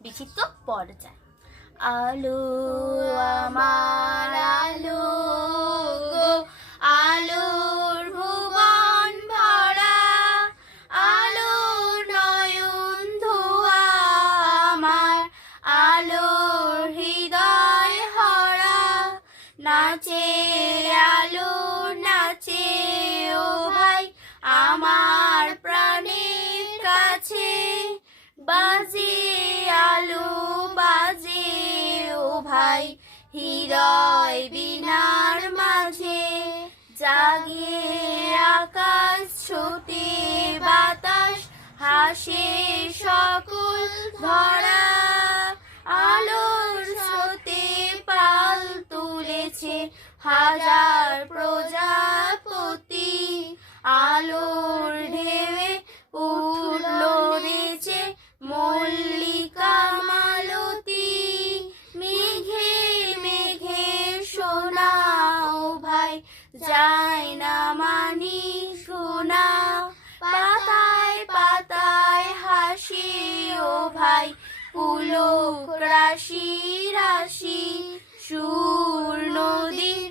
বিচিত্র পর্যায়। আলো আমার আলো গো, আলোর ভুবন ভরা, আলো নয়ন ধোয়া আমার, আলোর হৃদয় হরা। নাচে আলো নাচে ও ভাই আমার প্রাণের কাছে, বাজে আলো বাজে ও ভাই হৃদয় বীণার মাঝে। জাগে আকাশ ছোটে বাতাস হাসে সকল ধরা, আলোর স্রোতে পাল তুলেছে হাজার প্রজাপতি। আলোর ঢেউয়ে উঠল নেচে মল্লিকা মালতী, মেঘে মেঘে সোনা ও ভাই যায় না মানি সোনা। পাতায় পাতায় হাসি ও ভাই পুলক রাশি রাশি, সুর নদীর